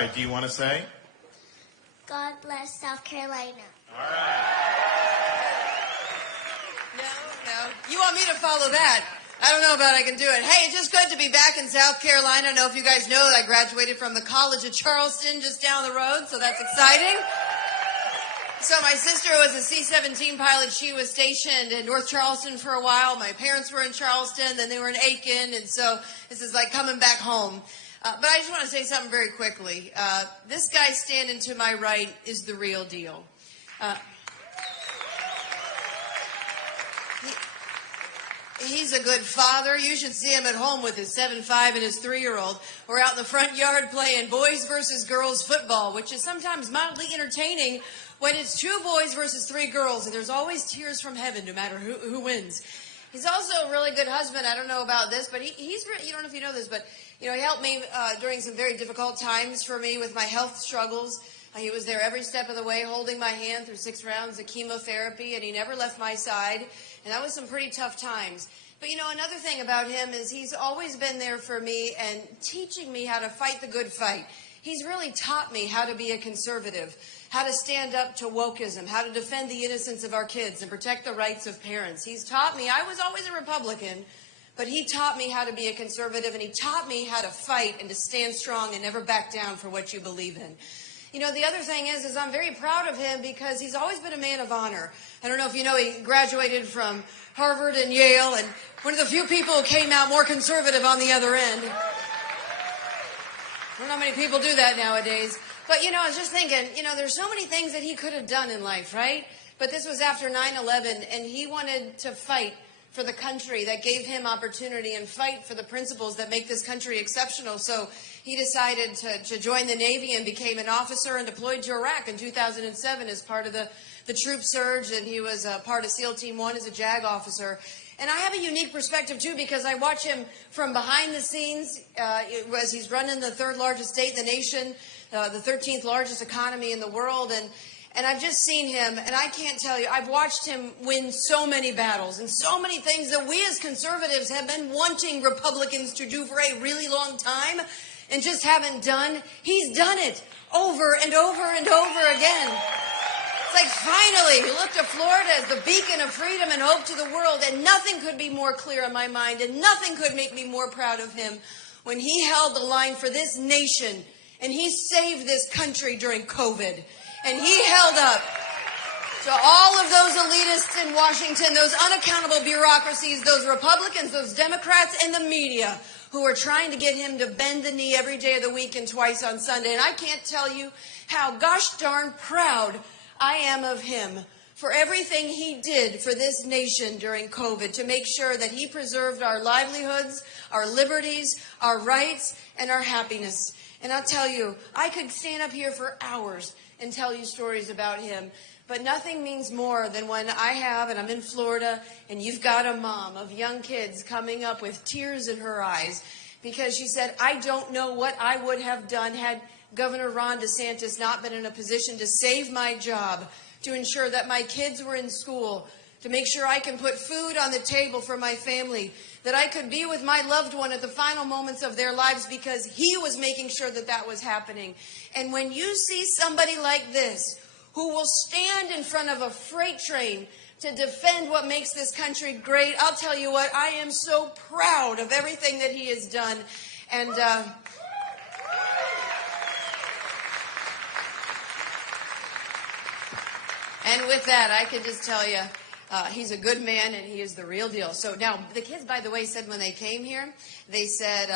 right. Do you want to say? God bless South Carolina. All right. No. You want me to follow that? I don't know about I can do it. Hey, it's just good to be back in South Carolina. I know if you guys know that I graduated from the College of Charleston just down the road, so that's exciting. So my sister was a C-17 pilot. She was stationed in North Charleston for a while. My parents were in Charleston, then they were in Aiken, and so this is like coming back home. But I just want to say something very quickly. This guy standing to my right is the real deal. He's a good father. You should see him at home with his 7'5" and his 3-year-old. We're out in the front yard playing boys versus girls football, which is sometimes mildly entertaining when it's 2 boys versus 3 girls, and there's always tears from heaven no matter who wins. He's also a really good husband. I don't know about this, but he's you don't know if you know this, but he helped me during some very difficult times for me with my health struggles. He was there every step of the way, holding my hand through 6 rounds of chemotherapy, and he never left my side. And that was some pretty tough times. But another thing about him is he's always been there for me and teaching me how to fight the good fight. He's really taught me how to be a conservative, how to stand up to wokeism, how to defend the innocence of our kids and protect the rights of parents. He's taught me, I was always a Republican, but he taught me how to be a conservative, and he taught me how to fight and to stand strong and never back down for what you believe in. The other thing is I'm very proud of him because he's always been a man of honor. I don't know if you know, he graduated from Harvard and Yale, and one of the few people who came out more conservative on the other end. I don't know how many people do that nowadays. But, I was just thinking, there's so many things that he could have done in life, right? But this was after 9/11, and he wanted to fight for the country that gave him opportunity and fight for the principles that make this country exceptional. So he decided to join the Navy and became an officer and deployed to Iraq in 2007 as part of the troop surge, and he was part of SEAL Team 1 as a JAG officer. And I have a unique perspective, too, because I watch him from behind the scenes as he's running the 3rd largest state in the nation, the 13th largest economy in the world, and I've just seen him, and I can't tell you, I've watched him win so many battles and so many things that we as conservatives have been wanting Republicans to do for a really long time and just haven't done. He's done it over and over and over again. It's like finally he looked to Florida as the beacon of freedom and hope to the world, and nothing could be more clear in my mind, and nothing could make me more proud of him when he held the line for this nation, and he saved this country during COVID. And he held up to all of those elitists in Washington, those unaccountable bureaucracies, those Republicans, those Democrats, and the media who are trying to get him to bend the knee every day of the week and twice on Sunday. And I can't tell you how gosh darn proud I am of him for everything he did for this nation during COVID to make sure that he preserved our livelihoods, our liberties, our rights, and our happiness. And I'll tell you, I could stand up here for hours and tell you stories about him. But nothing means more than when and I'm in Florida, and you've got a mom of young kids coming up with tears in her eyes because she said, I don't know what I would have done had Governor Ron DeSantis not been in a position to save my job, to ensure that my kids were in school, to make sure I can put food on the table for my family, that I could be with my loved one at the final moments of their lives because he was making sure that that was happening. And when you see somebody like this, who will stand in front of a freight train to defend what makes this country great, I'll tell you what, I am so proud of everything that he has done. And with that, I can just tell you, he's a good man, and he is the real deal. So now, the kids, by the way, said when they came here, they said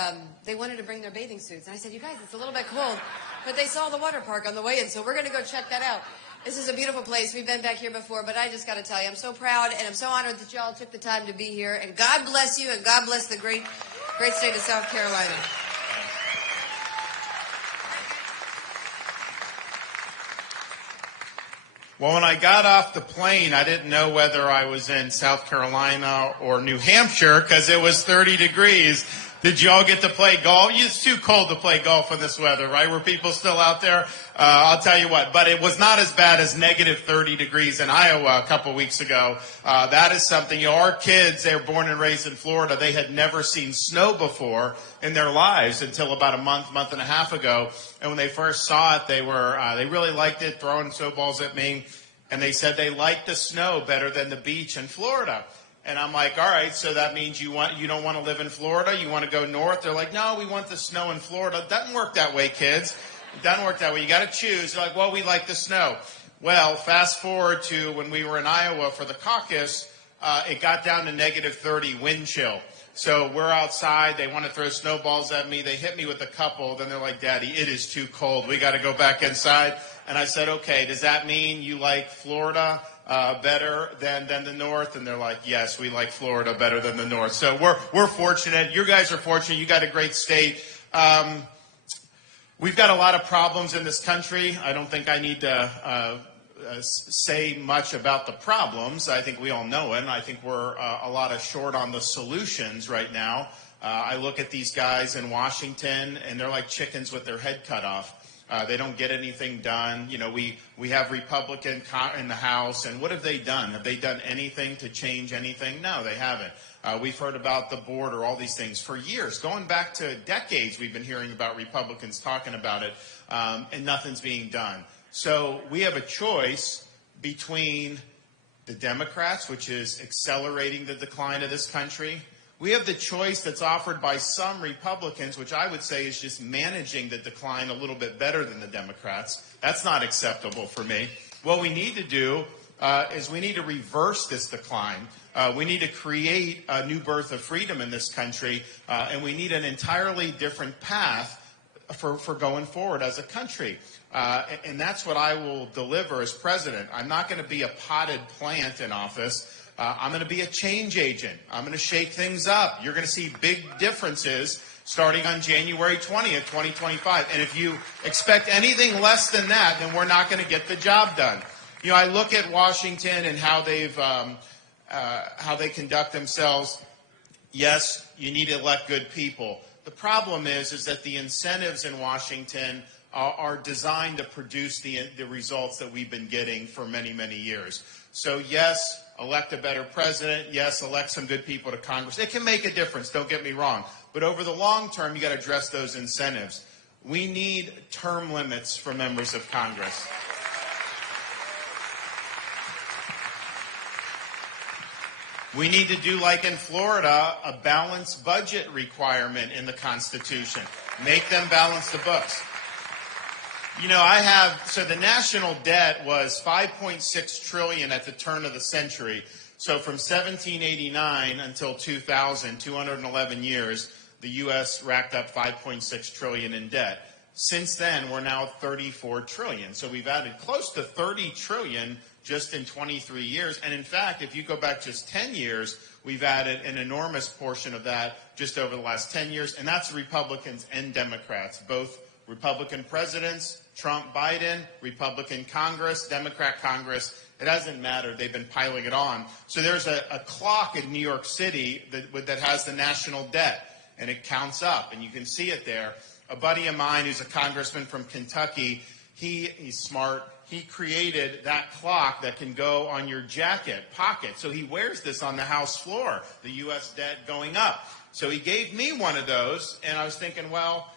they wanted to bring their bathing suits. And I said, you guys, it's a little bit cold. But they saw the water park on the way in, so we're going to go check that out. This is a beautiful place. We've been back here before, but I just got to tell you, I'm so proud, and I'm so honored that y'all took the time to be here. And God bless you, and God bless the great state of South Carolina. Well, when I got off the plane, I didn't know whether I was in South Carolina or New Hampshire because it was 30 degrees. Did you all get to play golf? It's too cold to play golf in this weather, right? Were people still out there? I'll tell you what, but it was not as bad as negative 30 degrees in Iowa a couple weeks ago. That is something, our kids, they were born and raised in Florida. They had never seen snow before in their lives until about a month and a half ago. And when they first saw it, they really liked it, throwing snowballs at me. And they said they liked the snow better than the beach in Florida. And I'm like, all right, so that means you don't want to live in Florida? You want to go north? They're like, no, we want the snow in Florida. It doesn't work that way, kids. It doesn't work that way. You got to choose. They're like, well, we like the snow. Well, fast forward to when we were in Iowa for the caucus, it got down to negative 30 wind chill. So we're outside. They want to throw snowballs at me. They hit me with a couple. Then they're like, Daddy, it is too cold. We got to go back inside. And I said, okay, does that mean you like Florida better than the North? And they're like, yes, we like Florida better than the North. So we're fortunate. You guys are fortunate. You got a great state. We've got a lot of problems in this country. I don't think I need to say much about the problems. I think we all know it. And I think we're a lot of short on the solutions right now. I look at these guys in Washington, and they're like chickens with their head cut off. They don't get anything done. We have Republican in the House, and what have they done? Have they done anything to change anything? No, they haven't. We've heard about the border, all these things for years. Going back to decades, we've been hearing about Republicans talking about it, and nothing's being done. So we have a choice between the Democrats, which is accelerating the decline of this country. We have the choice that's offered by some Republicans, which I would say is just managing the decline a little bit better than the Democrats. That's not acceptable for me. What we need to do is we need to reverse this decline. We need to create a new birth of freedom in this country, and we need an entirely different path for going forward as a country. And that's what I will deliver as president. I'm not going to be a potted plant in office. I'm going to be a change agent. I'm going to shake things up. You're going to see big differences starting on January 20th, 2025. And if you expect anything less than that, then we're not going to get the job done. I look at Washington and how they conduct themselves. Yes, you need to elect good people. The problem is that the incentives in Washington are designed to produce the results that we've been getting for many, many years. So yes, elect a better president. Yes, elect some good people to Congress. It can make a difference, don't get me wrong. But over the long term, you got to address those incentives. We need term limits for members of Congress. We need to do, like in Florida, a balanced budget requirement in the Constitution. Make them balance the books. So the national debt was $5.6 trillion at the turn of the century. So from 1789 until 2000, 211 years, the U.S. racked up $5.6 trillion in debt. Since then, we're now $34 trillion. So we've added close to $30 trillion just in 23 years. And in fact, if you go back just 10 years, we've added an enormous portion of that just over the last 10 years. And that's Republicans and Democrats, both Republican presidents, Trump, Biden, Republican Congress, Democrat Congress. It hasn't mattered. They've been piling it on. So there's a clock in New York City that has the national debt, and it counts up, and you can see it there. A buddy of mine who's a congressman from Kentucky, he's smart. He created that clock that can go on your jacket pocket. So he wears this on the House floor, the U.S. debt going up. So he gave me one of those, and I was thinking, well,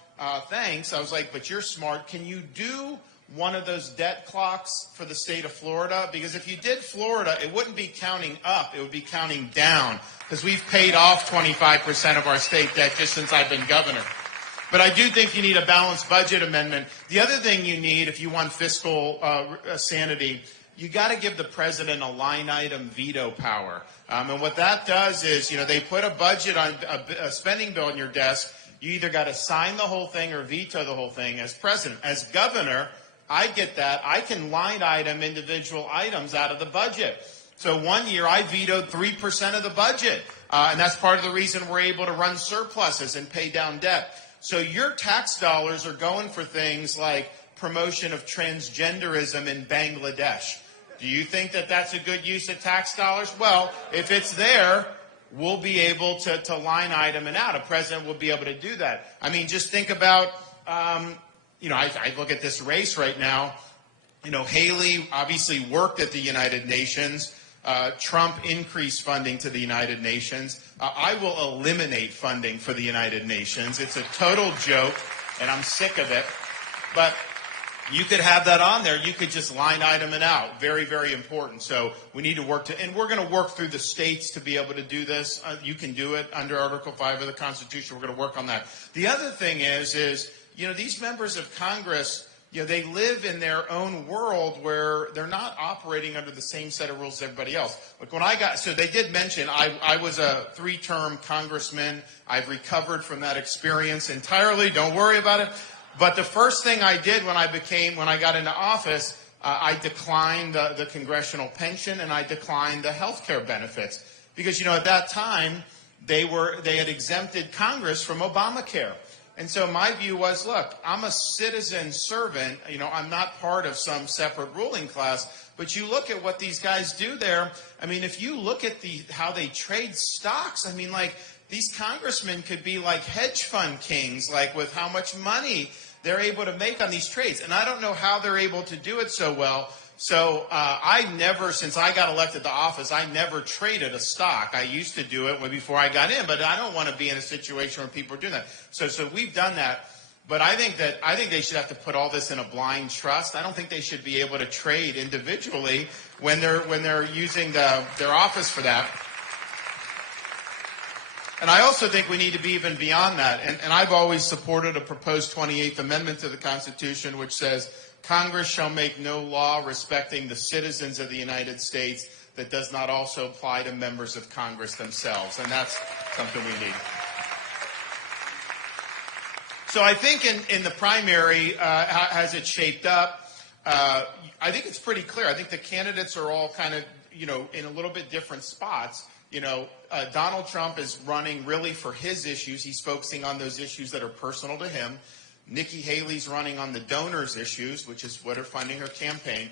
thanks. I was like, but you're smart. Can you do one of those debt clocks for the state of Florida? Because if you did Florida, it wouldn't be counting up. It would be counting down, because we've paid off 25% of our state debt just since I've been governor. But I do think you need a balanced budget amendment. The other thing you need, if you want fiscal sanity, you got to give the president a line item veto power. And what that does is, they put a budget on a spending bill on your desk. You either got to sign the whole thing or veto the whole thing as president. As governor, I get that. I can line item individual items out of the budget. So one year I vetoed 3% of the budget. And that's part of the reason we're able to run surpluses and pay down debt. So your tax dollars are going for things like promotion of transgenderism in Bangladesh. Do you think that that's a good use of tax dollars? Well, if it's there, we'll be able to line item it out. A president will be able to do that. I mean, just think about, I look at this race right now. Haley obviously worked at the United Nations. Trump increased funding to the United Nations. I will eliminate funding for the United Nations. It's a total joke, and I'm sick of it. But you could have that on there. You could just line item it out. Very, very important. So we need to work and we're going to work through the states to be able to do this. You can do it under Article 5 of the Constitution. We're going to work on that. The other thing is these members of Congress, they live in their own world where they're not operating under the same set of rules as everybody else. Like so they did mention I was a 3-term congressman. I've recovered from that experience entirely. Don't worry about it. But the first thing I did when I got into office, I declined the congressional pension and I declined the health care benefits because, at that time they had exempted Congress from Obamacare. And so my view was, look, I'm a citizen servant. I'm not part of some separate ruling class. But you look at what these guys do there. I mean, if you look at how they trade stocks, I mean, like these congressmen could be like hedge fund kings, like with how much money they're able to make on these trades. And I don't know how they're able to do it so well. So since I got elected to office, I never traded a stock. I used to do it before I got in, but I don't want to be in a situation where people are doing that. So we've done that. But I think they should have to put all this in a blind trust. I don't think they should be able to trade individually when they're using their office for that. And I also think we need to be even beyond that. And I've always supported a proposed 28th Amendment to the Constitution, which says Congress shall make no law respecting the citizens of the United States that does not also apply to members of Congress themselves. And that's something we need. So I think in the primary, as it's shaped up, I think it's pretty clear. I think the candidates are all kind of, in a little bit different spots. Donald Trump is running really for his issues. He's focusing on those issues that are personal to him. Nikki Haley's running on the donors issues, which is what are funding her campaign.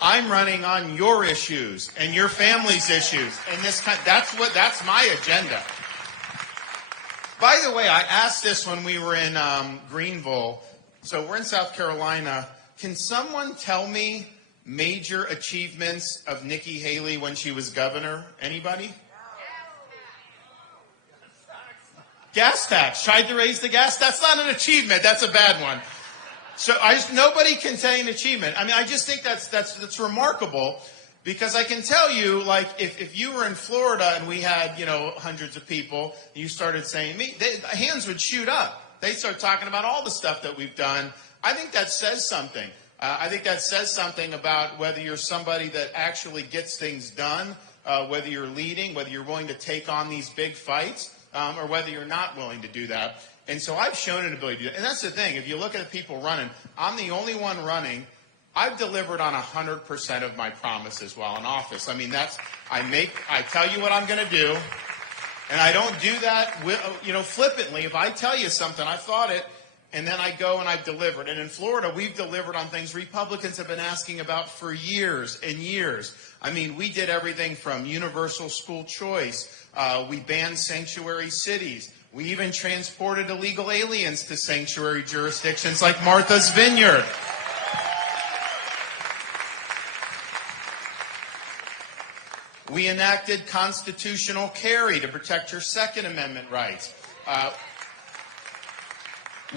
I'm running on your issues and your family's issues. And that's my agenda. By the way, I asked this when we were in Greenville. So we're in South Carolina. Can someone tell me major achievements of Nikki Haley when she was governor? Anybody? Gas tax. Tried to raise the gas. That's not an achievement. That's a bad one. So nobody can say an achievement. I mean, I just think that's remarkable because I can tell you, like, if you were in Florida and we had, hundreds of people, you started saying hands would shoot up. They'd start talking about all the stuff that we've done. I think that says something. I think that says something about whether you're somebody that actually gets things done, whether you're leading, whether you're willing to take on these big fights, or whether you're not willing to do that. And so I've shown an ability to do that. And that's the thing. If you look at the people running, I'm the only one running. I've delivered on 100% of my promises while in office. I mean, I tell you what I'm going to do, and I don't do that, flippantly. If I tell you something, I've thought it, and then I go and I've delivered. And in Florida, we've delivered on things Republicans have been asking about for years and years. I mean, we did everything from universal school choice. We banned sanctuary cities. We even transported illegal aliens to sanctuary jurisdictions like Martha's Vineyard. We enacted constitutional carry to protect your Second Amendment rights.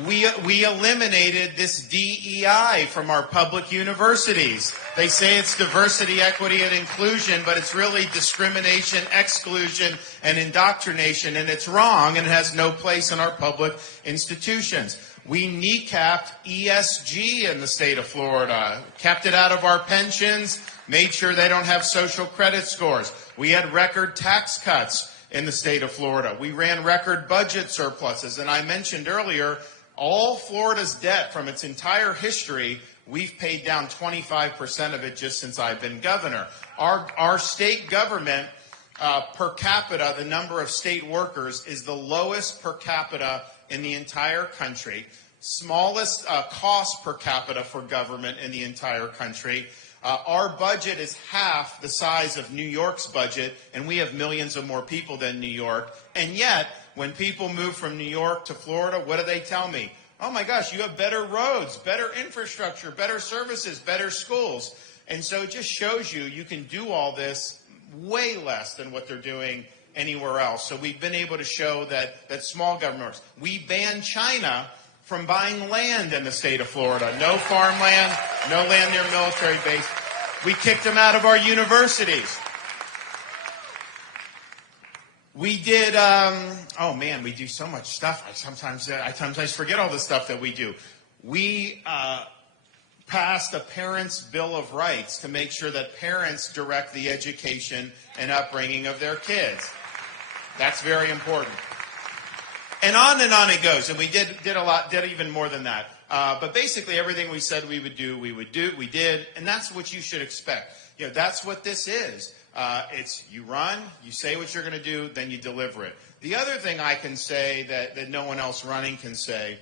We eliminated this DEI from our public universities. They say it's diversity, equity, and inclusion, but it's really discrimination, exclusion, and indoctrination, and it's wrong and it has no place in our public institutions. We kneecapped ESG in the state of Florida, kept it out of our pensions, made sure they don't have social credit scores. We had record tax cuts in the state of Florida. We ran record budget surpluses, and I mentioned earlier, all Florida's debt from its entire history, we've paid down 25% of it just since I've been governor. Our state government per capita, the number of state workers, is the lowest per capita in the entire country. smallest cost per capita for government in the entire country. Our budget is half the size of New York's budget, and we have millions of more people than New York. And yet, when people move from New York to Florida, what do they tell me? Oh my gosh, you have better roads, better infrastructure, better services, better schools. And so it just shows you can do all this way less than what they're doing anywhere else. So we've been able to show that small government works. We banned China from buying land in the state of Florida. No farmland, no land near military base. We kicked them out of our universities. We did, oh man, we do so much stuff. I sometimes forget all the stuff that we do. We passed a Parents' Bill of Rights to make sure that parents direct the education and upbringing of their kids. That's very important. And on it goes. And we did a lot, did even more than that. But basically everything we said we do, we did. And that's what you should expect. You know, that's what this is. It's you run, you say what you're going to do, then you deliver it. The other thing I can say that no one else running can say,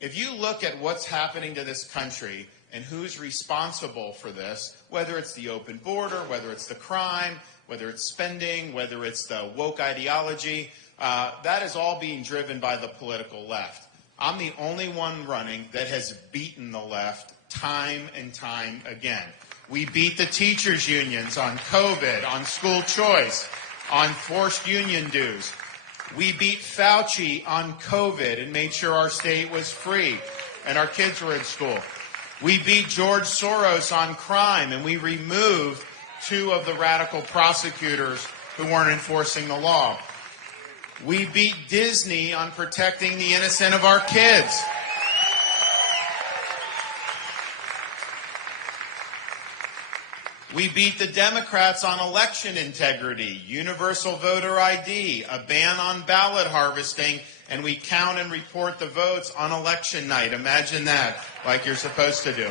if you look at what's happening to this country and who's responsible for this, whether it's the open border, whether it's the crime, whether it's spending, whether it's the woke ideology, that is all being driven by the political left. I'm the only one running that has beaten the left time and time again. We beat the teachers' unions on COVID, on school choice, on forced union dues. We beat Fauci on COVID and made sure our state was free and our kids were in school. We beat George Soros on crime, and we removed 2 of the radical prosecutors who weren't enforcing the law. We beat Disney on protecting the innocent of our kids. We beat the Democrats on election integrity, universal voter ID, a ban on ballot harvesting, and we count and report the votes on election night. Imagine that, like you're supposed to do.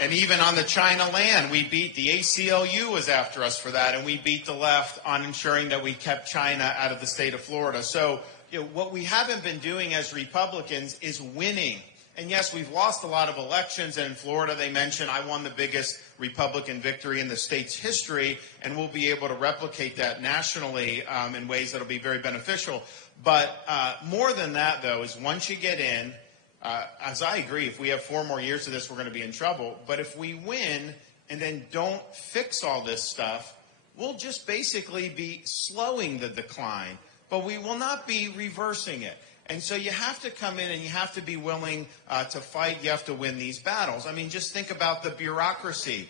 And even on the China land, we beat the ACLU was after us for that, and we beat the left on ensuring that we kept China out of the state of Florida. So, what we haven't been doing as Republicans is winning. And yes, we've lost a lot of elections, and in Florida they mentioned I won the biggest Republican victory in the state's history, and we'll be able to replicate that nationally in ways that will be very beneficial. But more than that, though, is once you get in, as I agree, if we have 4 more years of this, we're going to be in trouble. But if we win and then don't fix all this stuff, we'll just basically be slowing the decline, but we will not be reversing it. And so you have to come in and you have to be willing to fight. You have to win these battles. I mean, just think about the bureaucracy.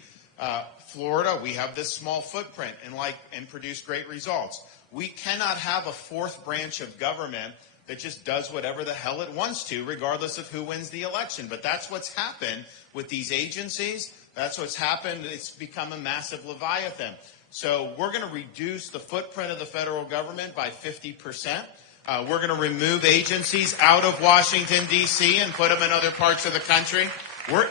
Florida, we have this small footprint and produce great results. We cannot have a 4th branch of government that just does whatever the hell it wants to, regardless of who wins the election. But that's what's happened with these agencies. That's what's happened. It's become a massive leviathan. So we're going to reduce the footprint of the federal government by 50%. We're going to remove agencies out of Washington, D.C. and put them in other parts of the country. We're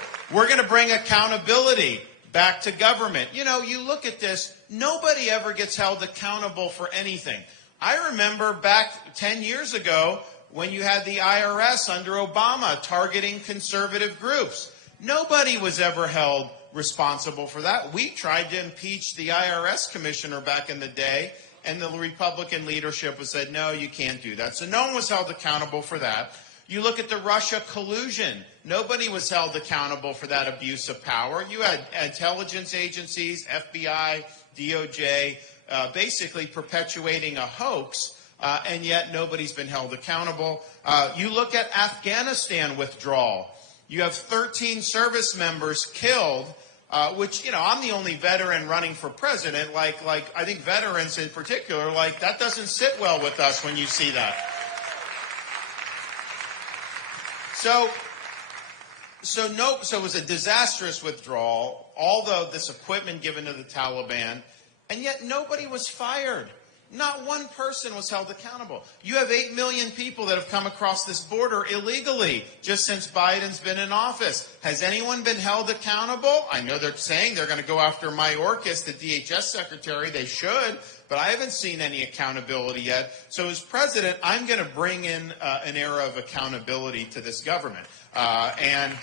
going to bring accountability back to government. You know, you look at this, nobody ever gets held accountable for anything. I remember back 10 years ago when you had the IRS under Obama targeting conservative groups. Nobody was ever held responsible for that. We tried to impeach the IRS commissioner back in the day, and the Republican leadership was said, no, you can't do that. So no one was held accountable for that. You look at the Russia collusion. Nobody was held accountable for that abuse of power. You had intelligence agencies, FBI, DOJ, basically perpetuating a hoax, and yet nobody's been held accountable. You look at Afghanistan withdrawal. You have 13 service members killed, which, I'm the only veteran running for president. Like I think veterans in particular, that doesn't sit well with us when you see that. So it was a disastrous withdrawal, although this equipment given to the Taliban, and yet nobody was fired. Not one person was held accountable. You have 8 million people that have come across this border illegally just since Biden's been in office. Has anyone been held accountable? I know they're saying they're going to go after Mayorkas, the DHS secretary. They should, but I haven't seen any accountability yet. So as president, I'm going to bring in an era of accountability to this government. And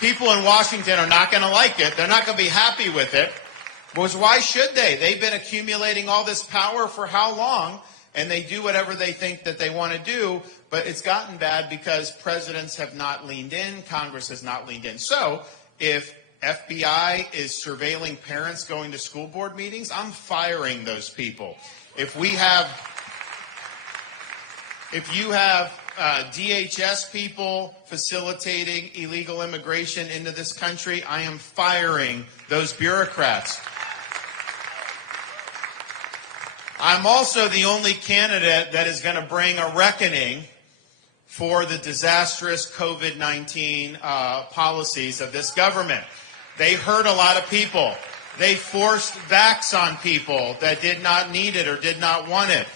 people in Washington are not going to like it. They're not going to be happy with it. Because why should they? They've been accumulating all this power for how long? And they do whatever they think that they want to do. But it's gotten bad because presidents have not leaned in. Congress has not leaned in. So if FBI is surveilling parents going to school board meetings, I'm firing those people. If you have DHS people facilitating illegal immigration into this country, I am firing those bureaucrats. I'm also the only candidate that is going to bring a reckoning for the disastrous COVID-19 policies of this government. They hurt a lot of people. They forced vax on people that did not need it or did not want it.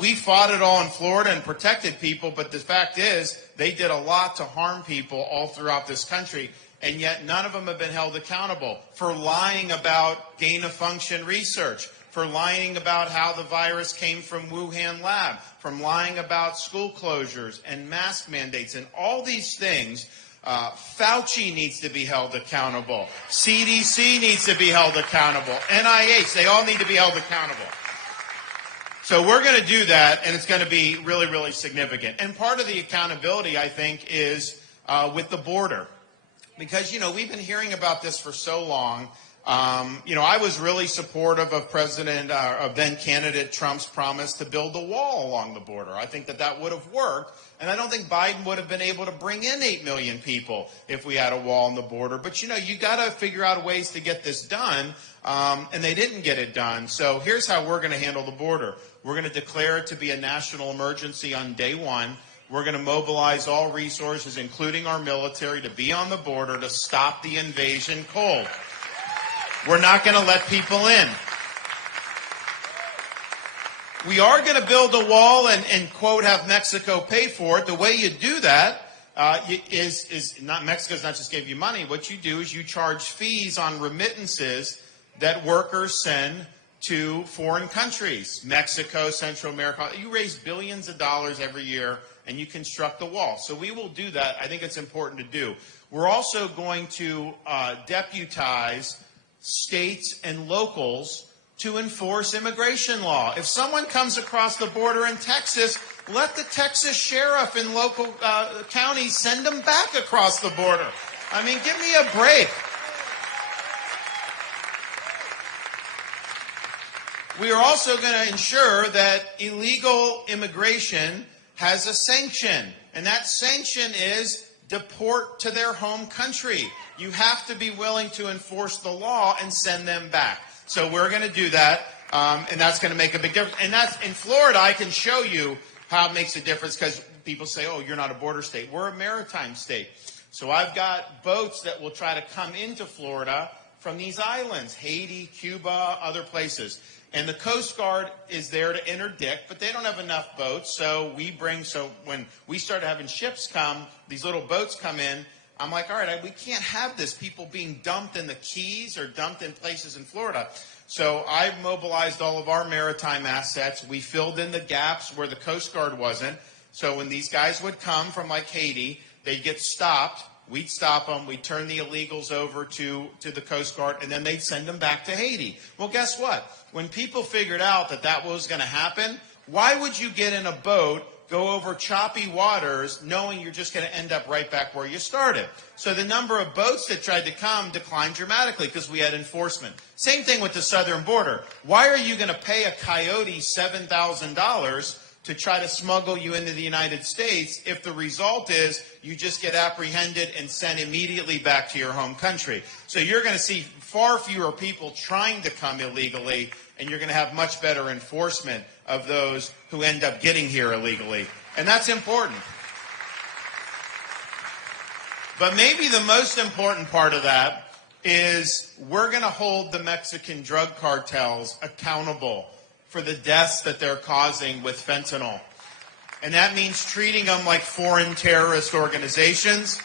We fought it all in Florida and protected people, but the fact is they did a lot to harm people all throughout this country, and yet none of them have been held accountable for lying about gain-of-function research, for lying about how the virus came from Wuhan lab, from lying about school closures and mask mandates and all these things. Fauci needs to be held accountable. CDC needs to be held accountable. NIH, they all need to be held accountable. So we're going to do that, and it's going to be really, really significant. And part of the accountability, I think, is with the border. Because, we've been hearing about this for so long. I was really supportive of of then candidate Trump's promise to build a wall along the border. I think that would have worked. And I don't think Biden would have been able to bring in 8 million people if we had a wall on the border. But, you got to figure out ways to get this done. And they didn't get it done. So here's how we're going to handle the border. We're going to declare it to be a national emergency on day one. We're going to mobilize all resources, including our military, to be on the border to stop the invasion cold. We're not going to let people in. We are going to build a wall and quote, have Mexico pay for it. The way you do that is not Mexico's not just give you money. What you do is you charge fees on remittances that workers send to foreign countries, Mexico, Central America. You raise billions of dollars every year, and you construct the wall. So we will do that. I think it's important to do. We're also going to deputize states and locals to enforce immigration law. If someone comes across the border in Texas, let the Texas sheriff in local counties send them back across the border. I mean, give me a break. We are also going to ensure that illegal immigration has a sanction, and that sanction is deport to their home country. You have to be willing to enforce the law and send them back. So we're going to do that, and that's going to make a big difference. And that's in Florida. I can show you how it makes a difference because people say, oh, you're not a border state. We're a maritime state. So I've got boats that will try to come into Florida from these islands, Haiti, Cuba, other places. And the Coast Guard is there to interdict, but they don't have enough boats. So when we started having ships come, these little boats come in, I'm like, all right, we can't have this. People being dumped in the Keys or dumped in places in Florida. So I mobilized all of our maritime assets. We filled in the gaps where the Coast Guard wasn't. So when these guys would come from like Haiti, they'd get stopped. We'd stop them. We'd turn the illegals over to the Coast Guard, and then they'd send them back to Haiti. Well, guess what? When people figured out that was going to happen, why would you get in a boat, go over choppy waters, knowing you're just going to end up right back where you started? So the number of boats that tried to come declined dramatically because we had enforcement. Same thing with the southern border. Why are you going to pay a coyote $7,000 to try to smuggle you into the United States if the result is you just get apprehended and sent immediately back to your home country? So you're going to see far fewer people trying to come illegally, and you're going to have much better enforcement of those who end up getting here illegally. And that's important. But maybe the most important part of that is we're going to hold the Mexican drug cartels accountable for the deaths that they're causing with fentanyl. And that means treating them like foreign terrorist organizations.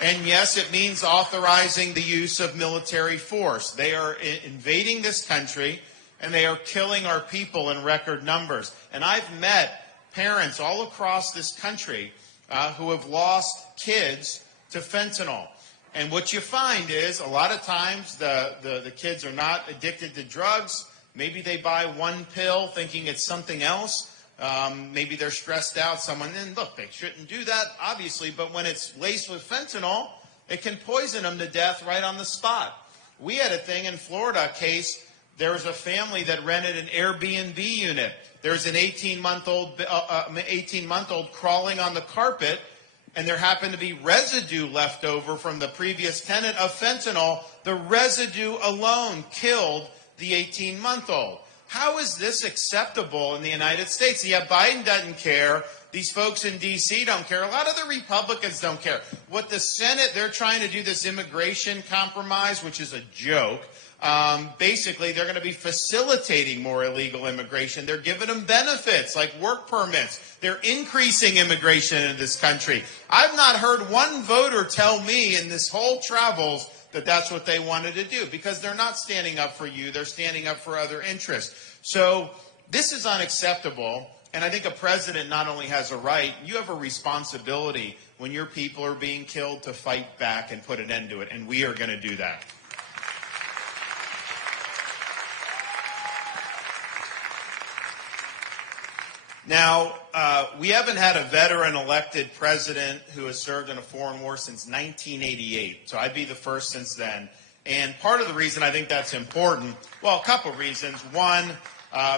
And yes, it means authorizing the use of military force. They are invading this country, and they are killing our people in record numbers. And I've met parents all across this country who have lost kids to fentanyl. And what you find is a lot of times the kids are not addicted to drugs. Maybe they buy one pill thinking it's something else. Maybe they're stressed out. And look, they shouldn't do that, obviously, but when it's laced with fentanyl, it can poison them to death right on the spot. We had a thing in Florida, a case. There was a family that rented an Airbnb unit. There's an 18-month-old crawling on the carpet, and there happened to be residue left over from the previous tenant of fentanyl. The residue alone killed the 18-month-old. How is this acceptable in the United States? Yeah, Biden doesn't care. These folks in D.C. don't care. A lot of the Republicans don't care. What the Senate, they're trying to do this immigration compromise, which is a joke. Basically, they're going to be facilitating more illegal immigration. They're giving them benefits like work permits. They're increasing immigration into this country. I've not heard one voter tell me in this whole travels that that's what they wanted to do, because they're not standing up for you. They're standing up for other interests. So this is unacceptable. And I think a president not only has a right, you have a responsibility when your people are being killed to fight back and put an end to it. And we are going to do that. Now, we haven't had a veteran-elected president who has served in a foreign war since 1988. So I'd be the first since then. And part of the reason I think that's important, well, a couple of reasons. One,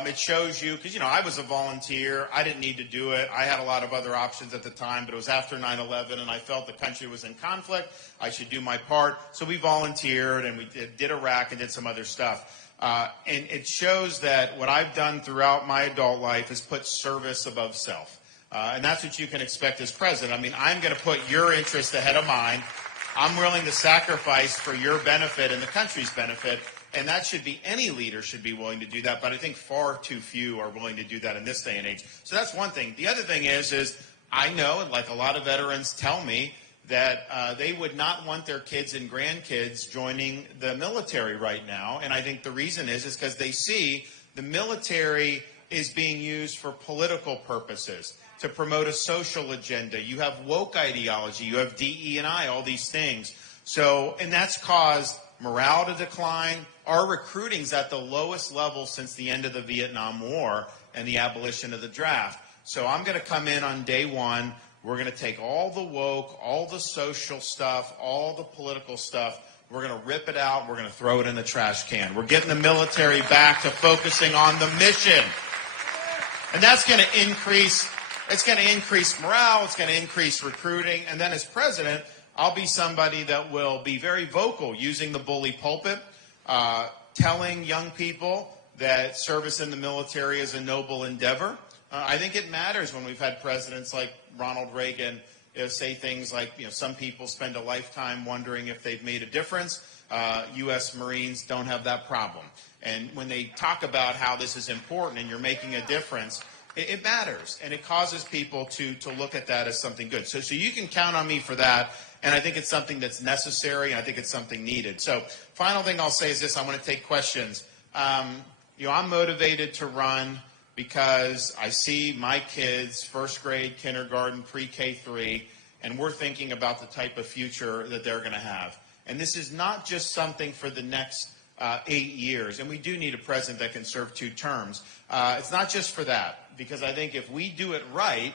it shows you, because, I was a volunteer. I didn't need to do it. I had a lot of other options at the time, but it was after 9/11, and I felt the country was in conflict. I should do my part. So we volunteered, and we did Iraq and did some other stuff. And it shows that what I've done throughout my adult life is put service above self. And that's what you can expect as president. I mean, I'm going to put your interest ahead of mine. I'm willing to sacrifice for your benefit and the country's benefit. And that should be, any leader should be willing to do that. But I think far too few are willing to do that in this day and age. So that's one thing. The other thing is I know, and like a lot of veterans tell me, that they would not want their kids and grandkids joining the military right now. And I think the reason is because they see the military is being used for political purposes, to promote a social agenda. You have woke ideology, you have DE&I, all these things. So, and that's caused morale to decline. Our recruiting's at the lowest level since the end of the Vietnam War and the abolition of the draft. So I'm going to come in on day one. We're going to take all the woke, all the social stuff, all the political stuff. We're going to rip it out. We're going to throw it in the trash can. We're getting the military back to focusing on the mission. And that's going to increase, it's going to increase morale. It's going to increase recruiting. And then as president, I'll be somebody that will be very vocal, using the bully pulpit, telling young people that service in the military is a noble endeavor. I think it matters when we've had presidents like Ronald Reagan say things like, some people spend a lifetime wondering if they've made a difference. U.S. Marines don't have that problem. And when they talk about how this is important and you're making a difference, it matters. And it causes people to look at that as something good. So you can count on me for that. And I think it's something that's necessary, and I think it's something needed. So final thing I'll say is this. I want to take questions. I'm motivated to run because I see my kids, first grade, kindergarten, pre-K3, and we're thinking about the type of future that they're going to have. And this is not just something for the next 8 years, and we do need a president that can serve 2 terms. It's not just for that, because I think if we do it right,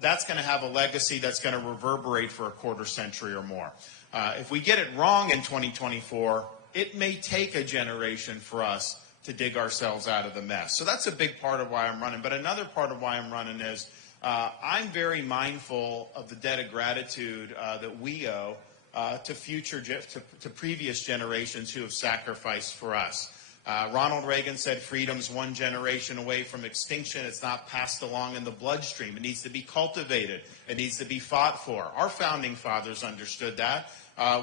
that's going to have a legacy that's going to reverberate for a quarter century or more. If we get it wrong in 2024, it may take a generation for us to dig ourselves out of the mess. So that's a big part of why I'm running. But another part of why I'm running is I'm very mindful of the debt of gratitude that we owe to previous generations who have sacrificed for us. Ronald Reagan said freedom's one generation away from extinction. It's not passed along in the bloodstream. It needs to be cultivated. It needs to be fought for. Our founding fathers understood that.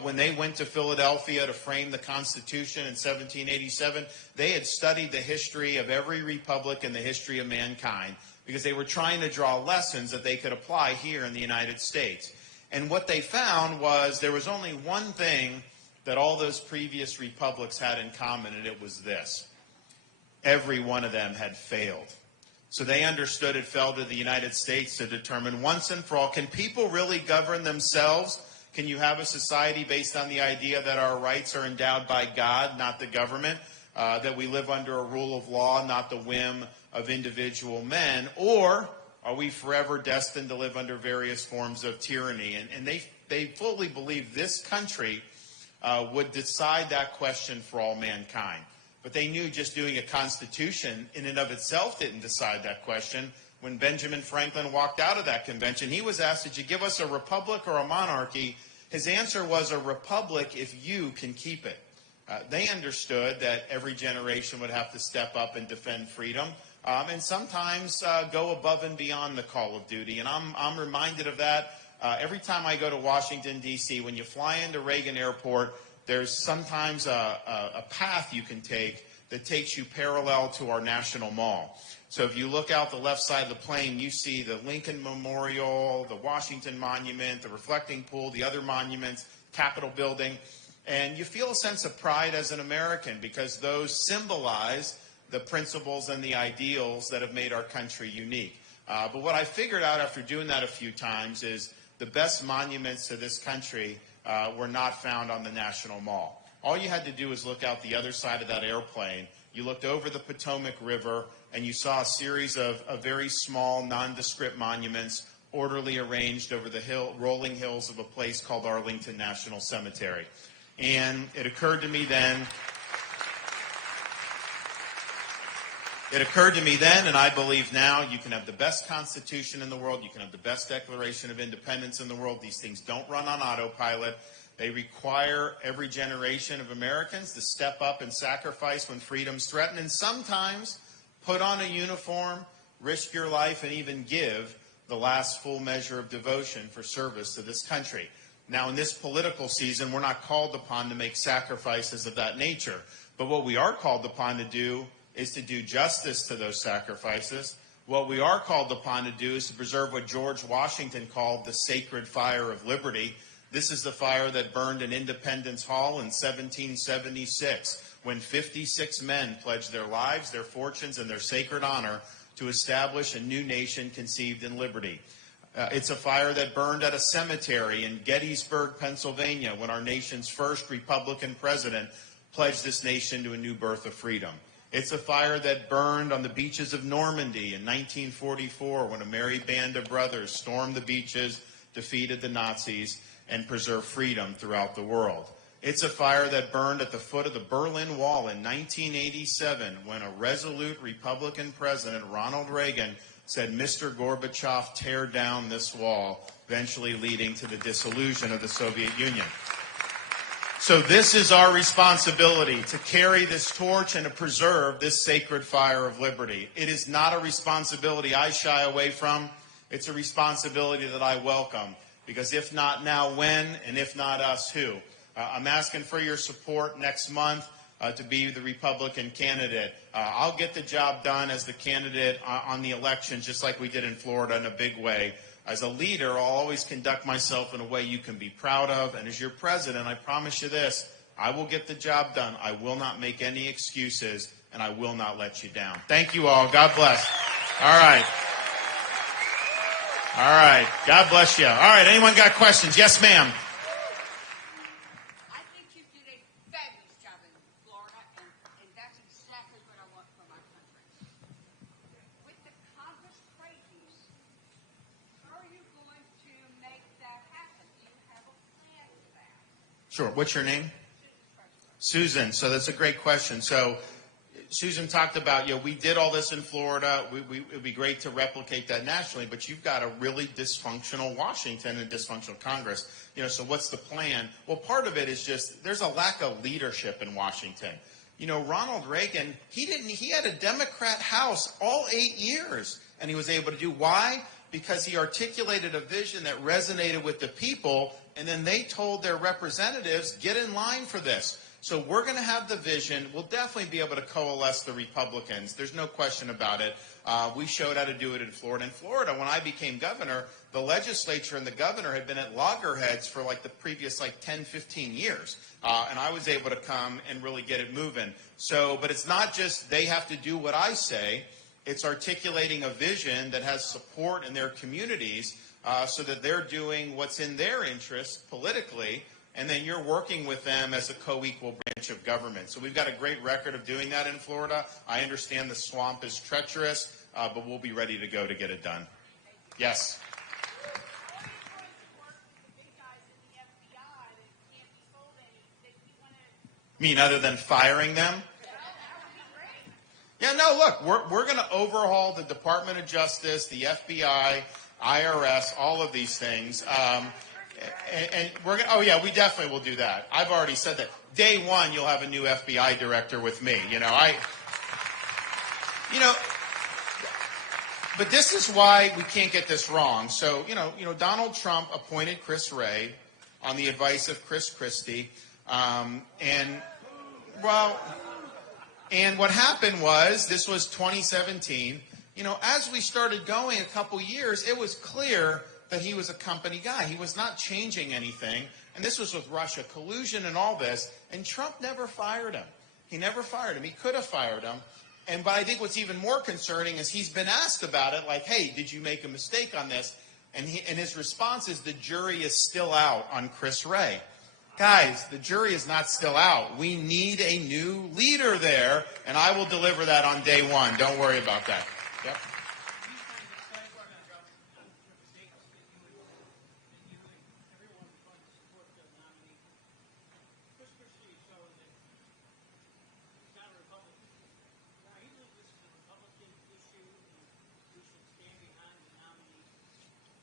When they went to Philadelphia to frame the Constitution in 1787, they had studied the history of every republic in the history of mankind because they were trying to draw lessons that they could apply here in the United States. And what they found was there was only one thing that all those previous republics had in common, and it was this. Every one of them had failed. So they understood it fell to the United States to determine once and for all, can people really govern themselves? Can you have a society based on the idea that our rights are endowed by God, not the government? That we live under a rule of law, not the whim of individual men? Or are we forever destined to live under various forms of tyranny? And they fully believe this country would decide that question for all mankind. But they knew just doing a constitution in and of itself didn't decide that question. When Benjamin Franklin walked out of that convention, he was asked, did you give us a republic or a monarchy? His answer was a republic if you can keep it. They understood that every generation would have to step up and defend freedom and sometimes go above and beyond the call of duty. And I'm reminded of that every time I go to Washington, D.C. When you fly into Reagan Airport, there's sometimes a path you can take that takes you parallel to our National Mall. So if you look out the left side of the plane, you see the Lincoln Memorial, the Washington Monument, the Reflecting Pool, the other monuments, Capitol Building, and you feel a sense of pride as an American because those symbolize the principles and the ideals that have made our country unique. But what I figured out after doing that a few times is the best monuments to this country were not found on the National Mall. All you had to do was look out the other side of that airplane. You looked over the Potomac River, and you saw a series of very small, nondescript monuments orderly arranged over the rolling hills of a place called Arlington National Cemetery. And it occurred to me then, and I believe now, you can have the best Constitution in the world, you can have the best Declaration of Independence in the world. These things don't run on autopilot. They require every generation of Americans to step up and sacrifice when freedom's threatened, and sometimes put on a uniform, risk your life, and even give the last full measure of devotion for service to this country. Now, in this political season, we're not called upon to make sacrifices of that nature. But what we are called upon to do is to do justice to those sacrifices. What we are called upon to do is to preserve what George Washington called the sacred fire of liberty. This is the fire that burned in Independence Hall in 1776, when 56 men pledged their lives, their fortunes, and their sacred honor to establish a new nation conceived in liberty. It's a fire that burned at a cemetery in Gettysburg, Pennsylvania, when our nation's first Republican president pledged this nation to a new birth of freedom. It's a fire that burned on the beaches of Normandy in 1944, when a merry band of brothers stormed the beaches, defeated the Nazis, and preserved freedom throughout the world. It's a fire that burned at the foot of the Berlin Wall in 1987, when a resolute Republican president, Ronald Reagan, said, "Mr. Gorbachev, tear down this wall," eventually leading to the dissolution of the Soviet Union. So this is our responsibility, to carry this torch and to preserve this sacred fire of liberty. It is not a responsibility I shy away from. It's a responsibility that I welcome, because if not now, when? And if not us, who? I'm asking for your support next month to be the Republican candidate. I'll get the job done as the candidate on the election, just like we did in Florida, in a big way. As a leader, I'll always conduct myself in a way you can be proud of. And as your president, I promise you this, I will get the job done. I will not make any excuses, and I will not let you down. Thank you all. God bless. All right. All right. God bless you. All right. Anyone got questions? Yes, ma'am. I think you did a fabulous job in Florida, and that's exactly what I want for my country. With the Congress crazies, how are you going to make that happen? Do you have a plan for that? Sure. What's your name? Susan. So that's a great question. So Susan talked about, we did all this in Florida. It would be great to replicate that nationally, but you've got a really dysfunctional Washington and dysfunctional Congress. So what's the plan? Well, part of it is just there's a lack of leadership in Washington. Ronald Reagan, he had a Democrat House all 8 years, and he was able to do. Why? Because he articulated a vision that resonated with the people, and then they told their representatives, get in line for this. So we're going to have the vision. We'll definitely be able to coalesce the Republicans. There's no question about it. We showed how to do it in Florida. In Florida, when I became governor, the legislature and the governor had been at loggerheads for like the previous 10, 15 years. And I was able to come and really get it moving. But it's not just they have to do what I say. It's articulating a vision that has support in their communities so that they're doing what's in their interest politically, and then you're working with them as a co-equal branch of government. So we've got a great record of doing that in Florida. I understand the swamp is treacherous, but we'll be ready to go to get it done. Yes? Mean other than firing them? Yeah, no, look, we're going to overhaul the Department of Justice, the FBI, IRS, all of these things. And we're going to, oh yeah, we definitely will do that. I've already said that. Day one, you'll have a new FBI director with me. But this is why we can't get this wrong. So, Donald Trump appointed Chris Wray on the advice of Chris Christie. And what happened was, this was 2017, as we started going a couple years, it was clear that he was a company guy. He was not changing anything. And this was with Russia collusion and all this. And Trump never fired him. He never fired him. He could have fired him. But I think what's even more concerning is he's been asked about it, like, hey, did you make a mistake on this? And his response is, the jury is still out on Chris Wray. Guys, the jury is not still out. We need a new leader there, and I will deliver that on day one. Don't worry about that. Yep.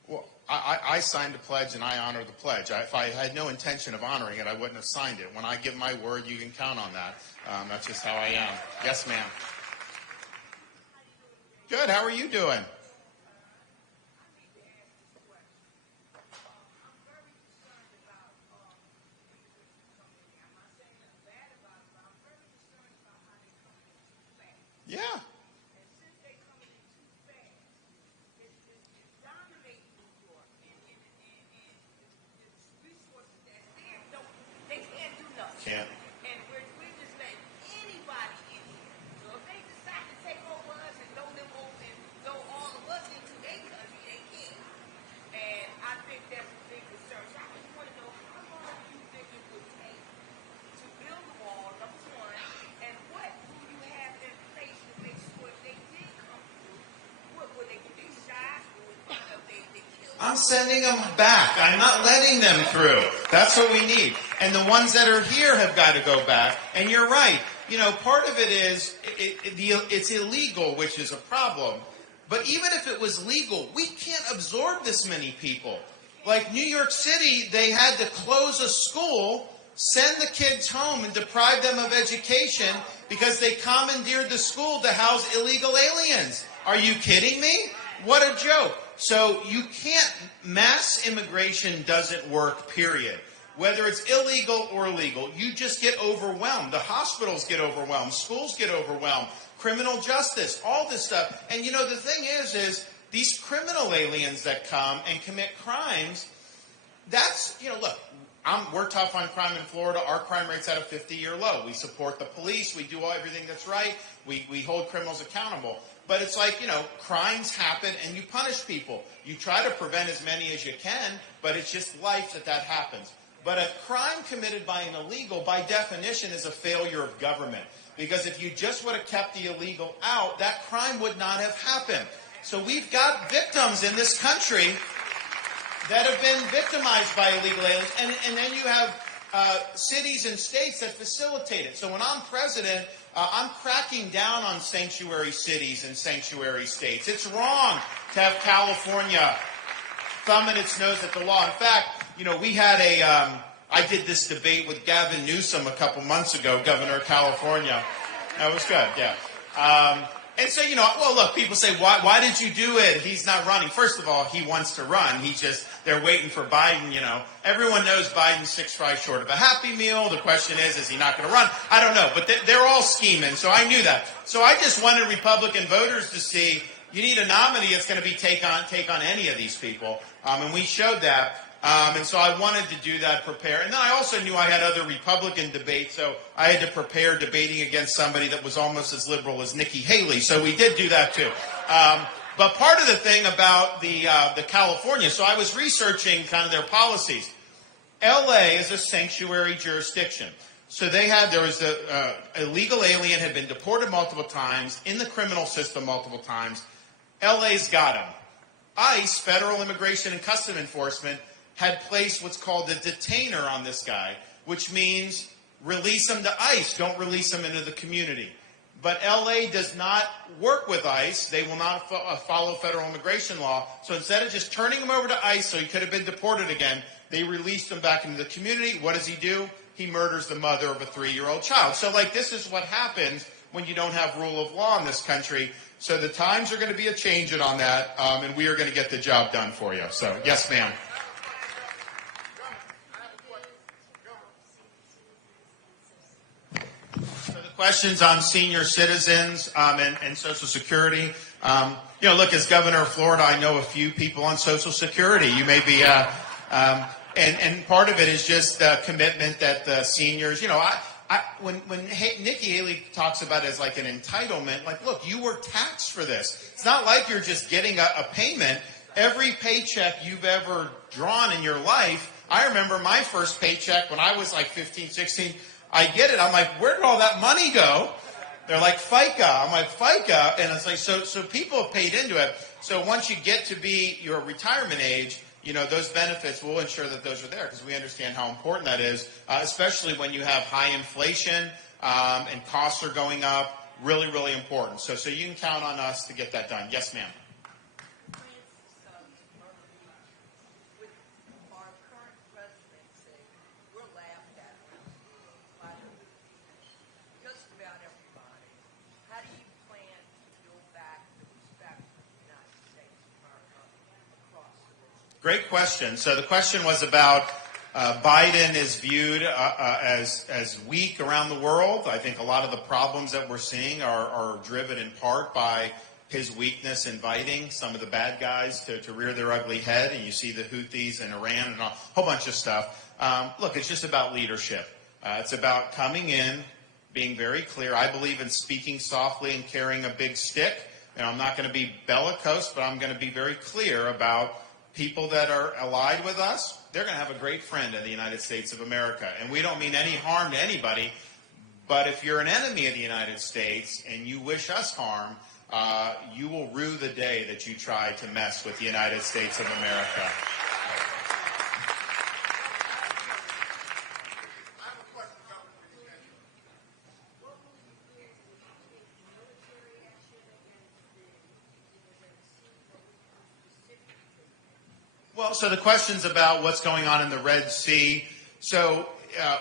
Well, I signed a pledge and I honor the pledge. If I had no intention of honoring it, I wouldn't have signed it. When I give my word, you can count on that. That's just how I am. Yes, ma'am. Good. How are you doing? Yeah. Can't. And we're just letting anybody in here. So if they decide to take over us and throw them over and throw all of us into their country, they can. And I think that's a big concern. So I just want to know how long do you think it would take to build a wall, number one, and what do you have in place to make sure if they did come through, what would they do? They shot or they kill? I'm sending them back. I'm not letting them through. That's what we need. And the ones that are here have got to go back. And you're right. Part of it is it's illegal, which is a problem. But even if it was legal, we can't absorb this many people. Like New York City, they had to close a school, send the kids home, and deprive them of education because they commandeered the school to house illegal aliens. Are you kidding me? What a joke. So you can't, mass immigration doesn't work, period. Whether it's illegal or legal, you just get overwhelmed. The hospitals get overwhelmed. Schools get overwhelmed. Criminal justice, all this stuff. And the thing is these criminal aliens that come and commit crimes, that's, look, we're tough on crime in Florida. Our crime rate's at a 50-year low. We support the police. We do everything that's right. We hold criminals accountable. But it's like, crimes happen and you punish people. You try to prevent as many as you can, but it's just life that happens. But a crime committed by an illegal, by definition, is a failure of government. Because if you just would have kept the illegal out, that crime would not have happened. So we've got victims in this country that have been victimized by illegal aliens. And then you have cities and states that facilitate it. So when I'm president, I'm cracking down on sanctuary cities and sanctuary states. It's wrong to have California thumbing its nose at the law. In fact, we had I did this debate with Gavin Newsom a couple months ago, Governor of California. That was good, yeah. And so, well, look, people say, why did you do it? He's not running. First of all, he wants to run. They're waiting for Biden, Everyone knows Biden's 6 fries short of a Happy Meal. The question is he not going to run? I don't know, but they're all scheming, so I knew that. So I just wanted Republican voters to see you need a nominee that's going to take on any of these people. And we showed that. And so I wanted to do that, prepare. And then I also knew I had other Republican debates, so I had to prepare debating against somebody that was almost as liberal as Nikki Haley. So we did do that too. But part of the thing about the California, so I was researching kind of their policies. L.A. is a sanctuary jurisdiction. So there was a illegal alien had been deported multiple times, in the criminal system multiple times. L.A.'s got him. ICE, Federal Immigration and Customs Enforcement, had placed what's called a detainer on this guy, which means release him to ICE, don't release him into the community. But LA does not work with ICE. They will not follow federal immigration law. So instead of just turning him over to ICE so he could have been deported again, they released him back into the community. What does he do? He murders the mother of a 3-year-old child. So this is what happens when you don't have rule of law in this country. So the times are going to be a-changing on that, and we are going to get the job done for you. So, yes, ma'am. Questions on senior citizens and Social Security. Look, as governor of Florida, I know a few people on Social Security. You may be, and part of it is just the commitment that the seniors, when Nikki Haley talks about it as like an entitlement, look, you were taxed for this. It's not like you're just getting a payment. Every paycheck you've ever drawn in your life, I remember my first paycheck when I was like 15, 16, I get it. I'm like, where did all that money go? They're like, FICA. I'm like, FICA. And it's like, so people have paid into it. So once you get to be your retirement age, those benefits, we'll ensure that those are there because we understand how important that is, especially when you have high inflation and costs are going up. Really, really important. So you can count on us to get that done. Yes, ma'am. Great question. So the question was about Biden is viewed as weak around the world. I think a lot of the problems that we're seeing are driven in part by his weakness inviting some of the bad guys to rear their ugly head. And you see the Houthis in Iran and a whole bunch of stuff. Look, it's just about leadership. It's about coming in, being very clear. I believe in speaking softly and carrying a big stick. I'm not going to be bellicose, but I'm going to be very clear about people that are allied with us. They're going to have a great friend in the United States of America. And we don't mean any harm to anybody. But if you're an enemy of the United States and you wish us harm, you will rue the day that you try to mess with the United States of America. Well, so the question's about what's going on in the Red Sea. So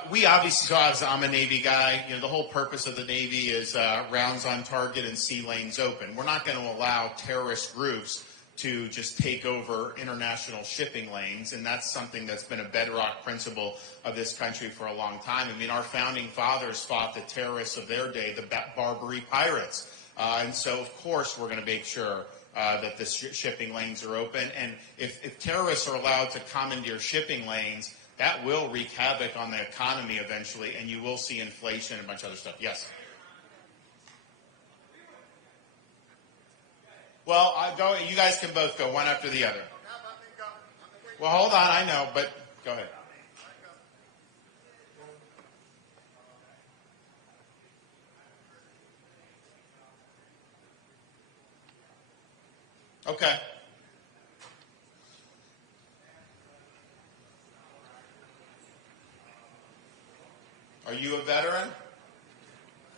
we obviously, I'm a Navy guy. The whole purpose of the Navy is rounds on target and sea lanes open. We're not going to allow terrorist groups to just take over international shipping lanes, and that's something that's been a bedrock principle of this country for a long time. I mean, our founding fathers fought the terrorists of their day, the Barbary pirates. And so, of course, we're going to make sure that the shipping lanes are open. And if terrorists are allowed to commandeer shipping lanes, that will wreak havoc on the economy eventually, and you will see inflation and a bunch of other stuff. Yes? Well, you guys can both go, one after the other. Well, hold on, I know, but go ahead. Okay. Are you a veteran?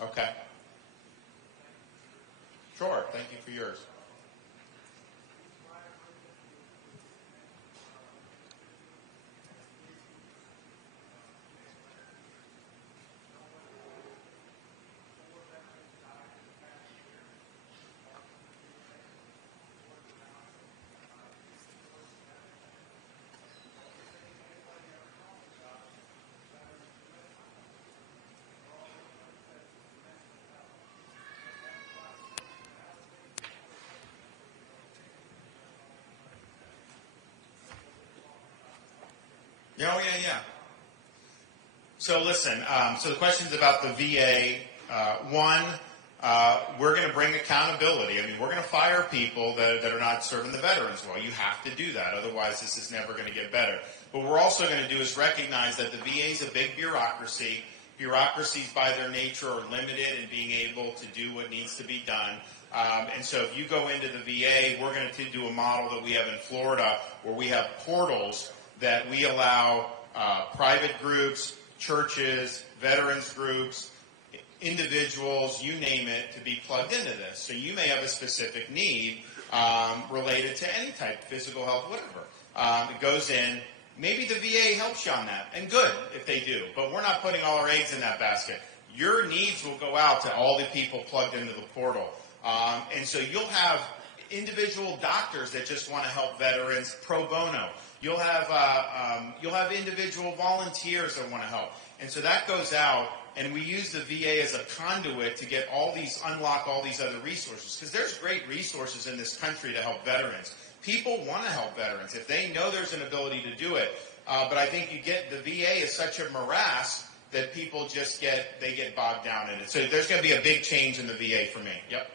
Okay. Sure. Thank you for yours. Oh, yeah. So listen, so the question's about the VA. One, we're going to bring accountability. I mean, we're going to fire people that are not serving the veterans well. You have to do that. Otherwise, this is never going to get better. But what we're also going to do is recognize that the VA is a big bureaucracy. Bureaucracies, by their nature, are limited in being able to do what needs to be done. And so if you go into the VA, we're going to do a model that we have in Florida where we have portals that we allow private groups, churches, veterans groups, individuals, you name it, to be plugged into this. So you may have a specific need related to any type, physical health, whatever. It goes in. Maybe the VA helps you on that, and good if they do, but we're not putting all our eggs in that basket. Your needs will go out to all the people plugged into the portal. And so you'll have individual doctors that just want to help veterans pro bono. You'll have individual volunteers that want to help. And so that goes out, and we use the VA as a conduit to unlock all these other resources. Because there's great resources in this country to help veterans. People want to help veterans if they know there's an ability to do it. But I think the VA is such a morass that people just get bogged down in it. So there's going to be a big change in the VA for me. Yep.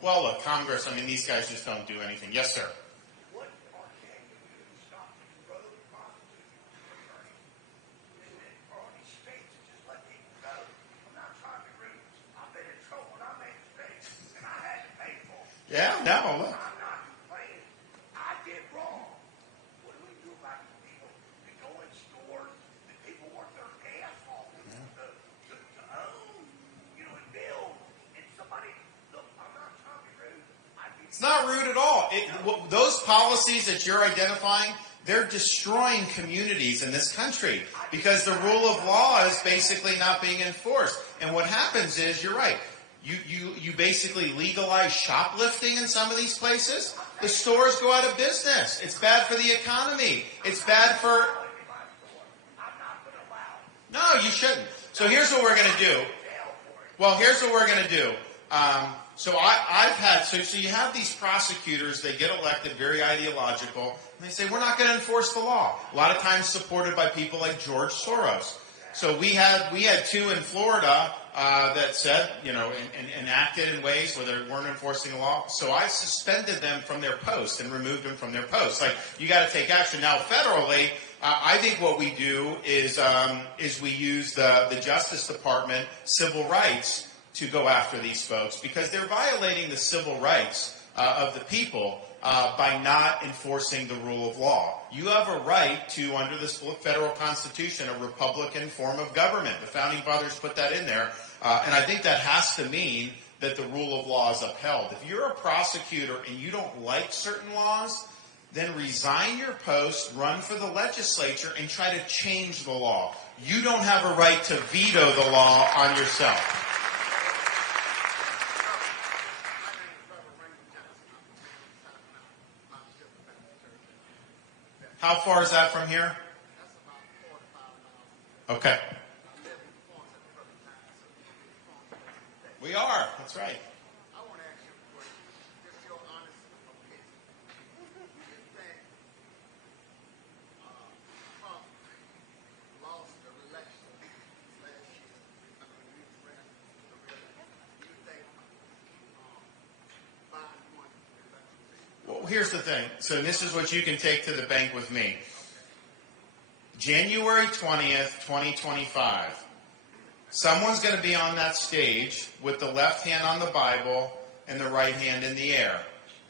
Well, look, Congress, I mean, these guys just don't do anything. Yes, sir. What can you do to stop these rogue prostitutes in all these states and just let people go? I'm not talking rules. I've been in trouble when I made mistakes, and I had to pay for it. Yeah, no, look. I'm not complaining. I did wrong. What do we do about these people that go in stores that people work their ass off to own, and build, and somebody, look, I'm not trying to be rude. It's not rude at all. Those policies that you're identifying, they're destroying communities in this country because the rule of law is basically not being enforced. And what happens is, you're right, you basically legalize shoplifting in some of these places. The stores go out of business. It's bad for the economy. It's bad for... I'm not going to allow it. No, you shouldn't. So here's what we're going to do. Well, here's what we're going to do. So you have these prosecutors, they get elected, very ideological, and they say, we're not going to enforce the law. A lot of times supported by people like George Soros. So we had two in Florida that said, enacted in ways where they weren't enforcing the law. So I suspended them from their post and removed them from their post. Like, you got to take action. Now, federally, I think what we do is we use the Justice Department civil rights to go after these folks because they're violating the civil rights of the people by not enforcing the rule of law. You have a right to, under the federal Constitution, a Republican form of government. The Founding Fathers put that in there. And I think that has to mean that the rule of law is upheld. If you're a prosecutor and you don't like certain laws, then resign your post, run for the legislature, and try to change the law. You don't have a right to veto the law on yourself. How far is that from here? Okay. We are. That's right. I want to ask you a question. Just your honest opinion. You think Trump lost the election last year? I mean, you ran the real election. You think Biden won the election? Well, here's the thing. So this is what you can take to the bank with me. January 20th, 2025. Someone's going to be on that stage with the left hand on the Bible and the right hand in the air.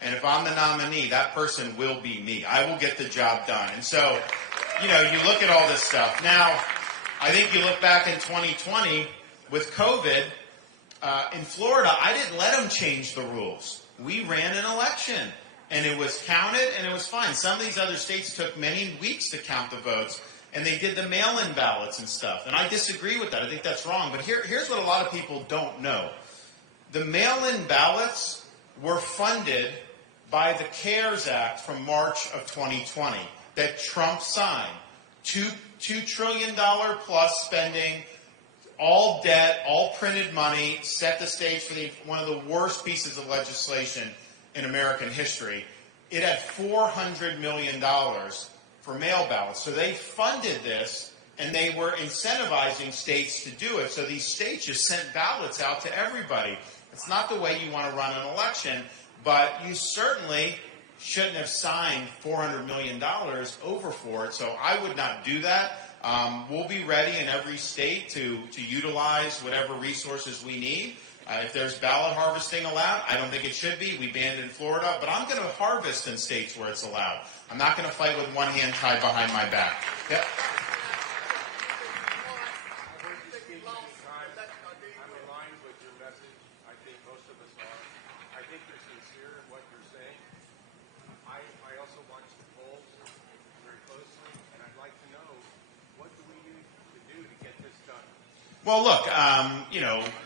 And if I'm the nominee, that person will be me. I will get the job done. And so, you look at all this stuff. Now, I think you look back in 2020 with COVID, in Florida, I didn't let them change the rules. we ran an election. And it was counted, and it was fine. Some of these other states took many weeks to count the votes, and they did the mail-in ballots and stuff. And I disagree with that. I think that's wrong. But here's what a lot of people don't know. The mail-in ballots were funded by the CARES Act from March of 2020 that Trump signed. $2 trillion plus spending, all debt, all printed money, set the stage for one of the worst pieces of legislation in American history. It had $400 million for mail ballots. So they funded this, and they were incentivizing states to do it. So these states just sent ballots out to everybody. It's not the way you want to run an election, but you certainly shouldn't have signed $400 million over for it. So I would not do that. We'll be ready in every state to utilize whatever resources we need. If there's ballot harvesting allowed, I don't think it should be. We banned it in Florida, but I'm going to harvest in states where it's allowed. I'm not going to fight with one hand tied behind my back. Yep. I'm aligned with your message. I think most of us are. I think you're sincere in what you're saying. I also watch the polls very closely, and I'd like to know, what do we need to do to get this done? Well, look,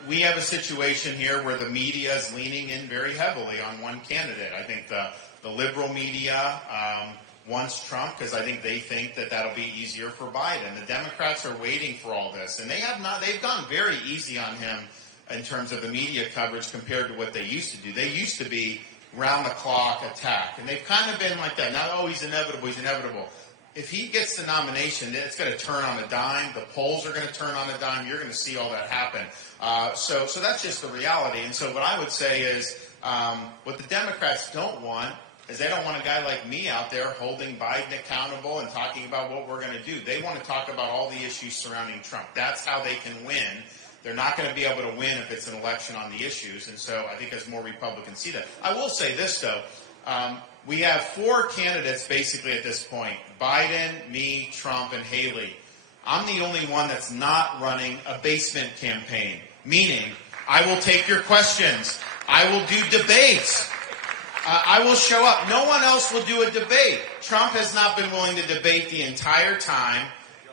we have a situation here where the media is leaning in very heavily on one candidate. I think the liberal media wants Trump because I think they think that that'll be easier for Biden. The Democrats are waiting for all this, and they've gone very easy on him in terms of the media coverage compared to what they used to do. They used to be round-the-clock attack, and they've kind of been like that. Now, he's inevitable. If he gets the nomination, it's going to turn on a dime. The polls are going to turn on a dime. You're going to see all that happen. So that's just the reality. And so what I would say is what the Democrats don't want is they don't want a guy like me out there holding Biden accountable and talking about what we're going to do. They want to talk about all the issues surrounding Trump. That's how they can win. They're not going to be able to win if it's an election on the issues. And so I think as more Republicans see that. I will say this, though. We have 4 candidates basically at this point: Biden, me, Trump, and Haley. I'm the only one that's not running a basement campaign, meaning I will take your questions. I will do debates. I will show up. No one else will do a debate. Trump has not been willing to debate the entire time.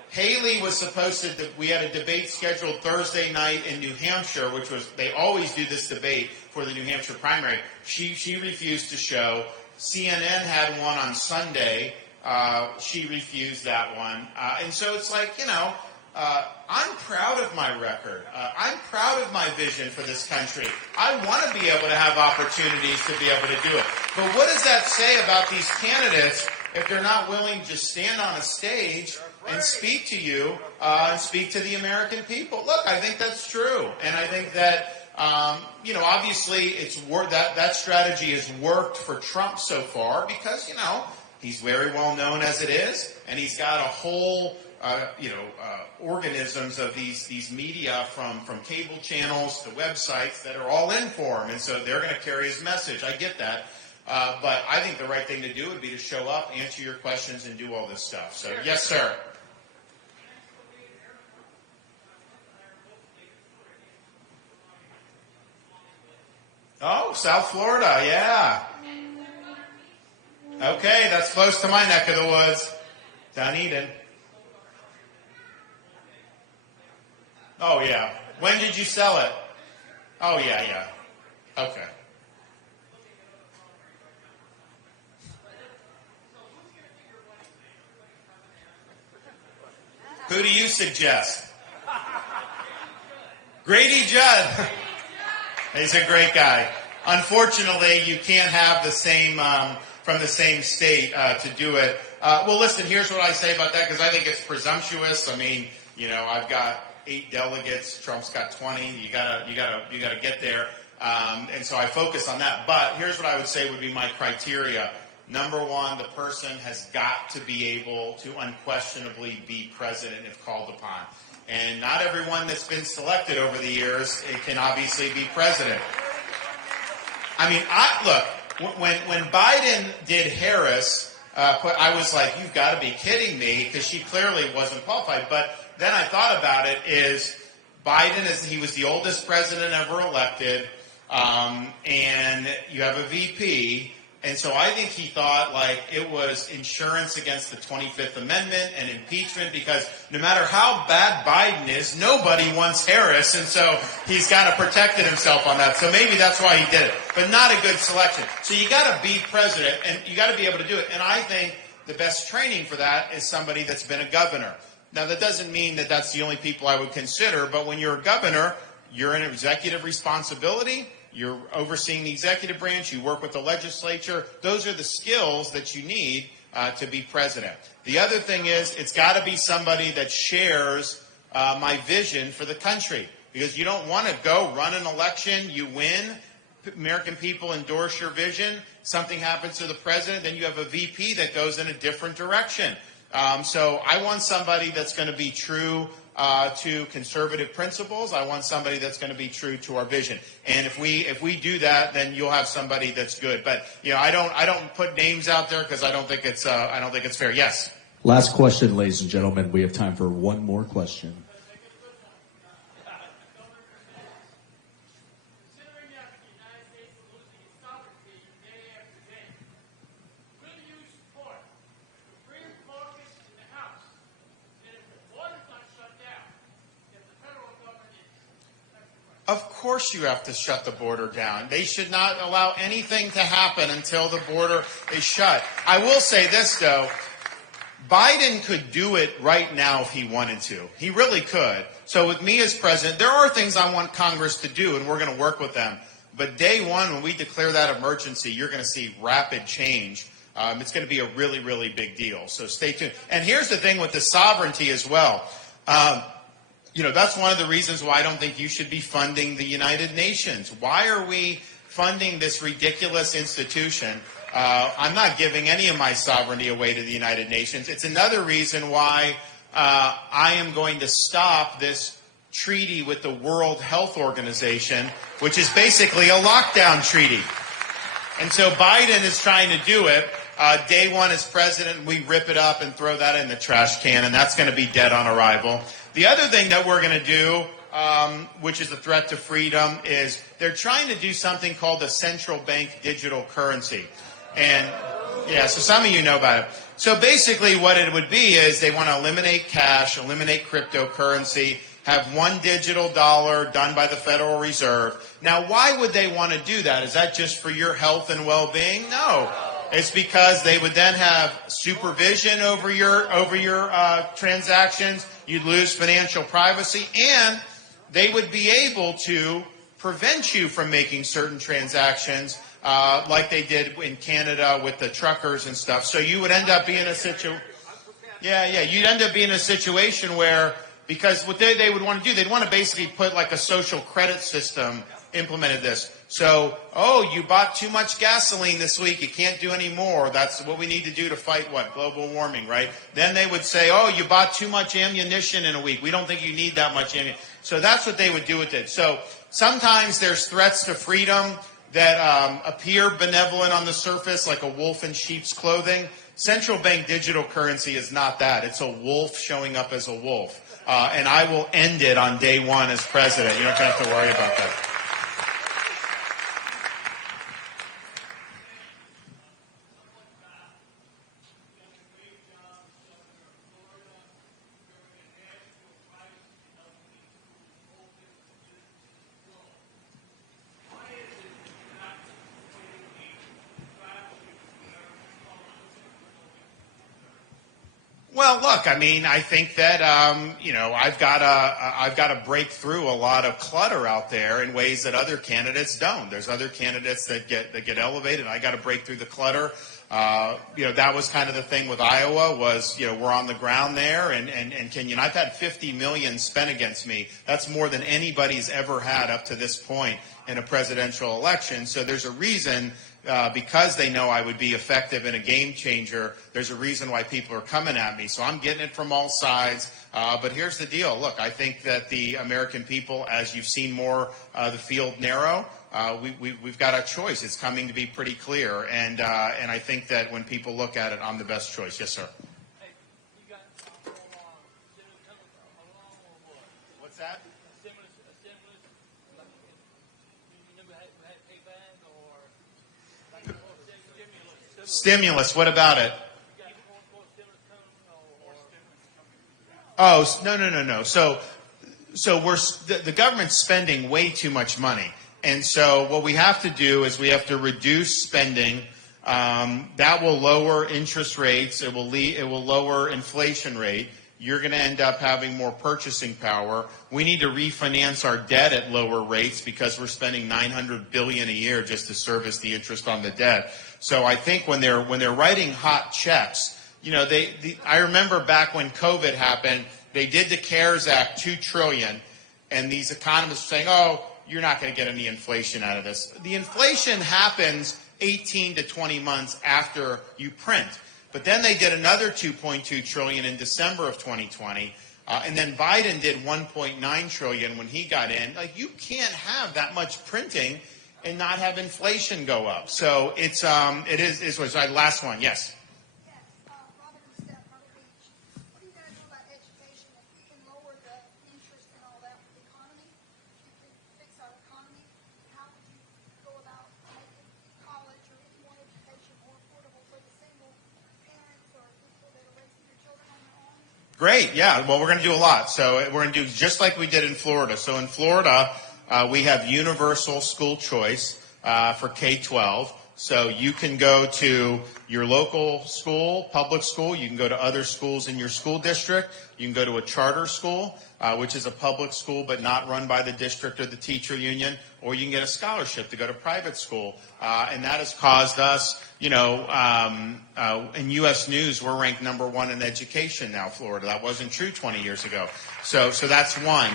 Haley was supposed to, we had a debate scheduled Thursday night in New Hampshire, which was, they always do this debate for the New Hampshire primary. She refused to show. CNN had one on Sunday. She refused that one. And so it's like, I'm proud of my record. I'm proud of my vision for this country. I want to be able to have opportunities to be able to do it. But what does that say about these candidates if they're not willing to just stand on a stage and speak to you and speak to the American people? Look, I think that's true. And I think that obviously it's that strategy has worked for Trump so far because, he's very well known as it is, and he's got a whole, organisms of these media from cable channels to websites that are all in for him, and so they're going to carry his message. I get that. But I think the right thing to do would be to show up, answer your questions, and do all this stuff. So, yes, sir. Oh, South Florida, yeah. Okay, that's close to my neck of the woods. Dunedin. Oh, yeah. When did you sell it? Oh, yeah. Okay. Who do you suggest? Grady Judd. He's a great guy. Unfortunately, you can't have the same from the same state to do it. Well, listen. Here's what I say about that because I think it's presumptuous. I mean, I've got 8 delegates. Trump's got 20. You gotta get there. And so I focus on that. But here's what I would say would be my criteria. Number 1, the person has got to be able to unquestionably be president if called upon. And not everyone that's been selected over the years can obviously be president. I mean, look, when Biden did Harris, I was like, you've got to be kidding me, because she clearly wasn't qualified. But then I thought about it, he was the oldest president ever elected. and you have a VP. And so I think he thought like it was insurance against the 25th Amendment and impeachment, because no matter how bad Biden is, nobody wants Harris. And so he's got to protect himself on that. So maybe that's why he did it, but not a good selection. So you got to be president and you got to be able to do it. And I think the best training for that is somebody that's been a governor. Now, that doesn't mean that that's the only people I would consider, but when you're a governor, you're in executive responsibility. You're overseeing the executive branch. You work with the legislature. Those are the skills that you need to be president. The other thing is it's got to be somebody that shares my vision for the country, because you don't want to go run an election, you win, American people endorse your vision, something happens to the president, then you have a VP that goes in a different direction. So I want somebody that's going to be true to conservative principles. I want somebody that's going to be true to our vision. And if we do that, then you'll have somebody that's good. But I don't put names out there because I don't think it's fair. Yes. Last question, ladies and gentlemen. We have time for one more question. Of course you have to shut the border down. They should not allow anything to happen until the border is shut. I will say this, though. Biden could do it right now if he wanted to. He really could. So with me as president, there are things I want Congress to do, and we're going to work with them. But day one, when we declare that emergency, you're going to see rapid change. It's going to be a really, really big deal. So stay tuned. And here's the thing with the sovereignty as well. That's one of the reasons why I don't think you should be funding the United Nations. Why are we funding this ridiculous institution? I'm not giving any of my sovereignty away to the United Nations. It's another reason why I am going to stop this treaty with the World Health Organization, which is basically a lockdown treaty. And so Biden is trying to do it. Day one as president, we rip it up and throw that in the trash can, and that's going to be dead on arrival. The other thing that we're going to do, which is a threat to freedom, is they're trying to do something called a central bank digital currency. And so some of you know about it. So basically what it would be is they want to eliminate cash, eliminate cryptocurrency, have one digital dollar done by the Federal Reserve. Now, why would they want to do that? Is that just for your health and well-being? No. It's because they would then have supervision over your transactions. You'd lose financial privacy, and they would be able to prevent you from making certain transactions, like they did in Canada with the truckers and stuff. So you would end up being in a situation. You'd end up being in a situation where, because what they would want to do, they'd want to basically put like a social credit system implemented this. So, you bought too much gasoline this week, you can't do any more. That's what we need to do to fight global warming, right? Then they would say, you bought too much ammunition in a week. We don't think you need that much ammunition. So that's what they would do with it. So sometimes there's threats to freedom that appear benevolent on the surface, like a wolf in sheep's clothing. Central bank digital currency is not that. It's a wolf showing up as a wolf. And I will end it on day one as president. You don't have to worry about that. Well, look, I think that I've got to break through a lot of clutter out there in ways that other candidates don't. There's other candidates that get elevated. I got to break through the clutter. That was kind of the thing with Iowa was, we're on the ground there, and Kenyon, I've had $50 million spent against me. That's more than anybody's ever had up to this point in a presidential election. So there's a reason. Because they know I would be effective and a game changer, there's a reason why people are coming at me. So I'm getting it from all sides. But here's the deal. Look, I think that the American people, as you've seen more the field narrow, we've got a choice. It's coming to be pretty clear. And I think that when people look at it, I'm the best choice. Yes, sir. What's that? Stimulus, what about it? Oh, no. So the government's spending way too much money. And so what we have to do is we have to reduce spending. That will lower interest rates. It will lower inflation rate. You're going to end up having more purchasing power. We need to refinance our debt at lower rates because we're spending $900 billion a year just to service the interest on the debt. So I think when they're writing hot checks, I remember back when COVID happened, they did the CARES Act, $2 trillion, and these economists were saying, "Oh, you're not going to get any inflation out of this." The inflation happens 18 to 20 months after you print. But then they did another $2.2 trillion in December of 2020, and then Biden did $1.9 trillion when he got in. Like, you can't have that much printing and not have inflation go up. So it is. Last one, yes. Robin and Steph, Myrtle Beach. What are you going to do about education that can lower the interest and all that with the economy? You can fix our economy. How would you go about making college or any more education more affordable for the single parents or people that are raising their children on their own? Great, yeah. Well, we're going to do a lot. So we're going to do just like we did in Florida. So in Florida, we have universal school choice for K-12. So you can go to your local school, public school. You can go to other schools in your school district. You can go to a charter school, which is a public school but not run by the district or the teacher union. Or you can get a scholarship to go to private school. And that has caused us, in U.S. News, we're ranked #1 in education now, Florida. That wasn't true 20 years ago. So that's one.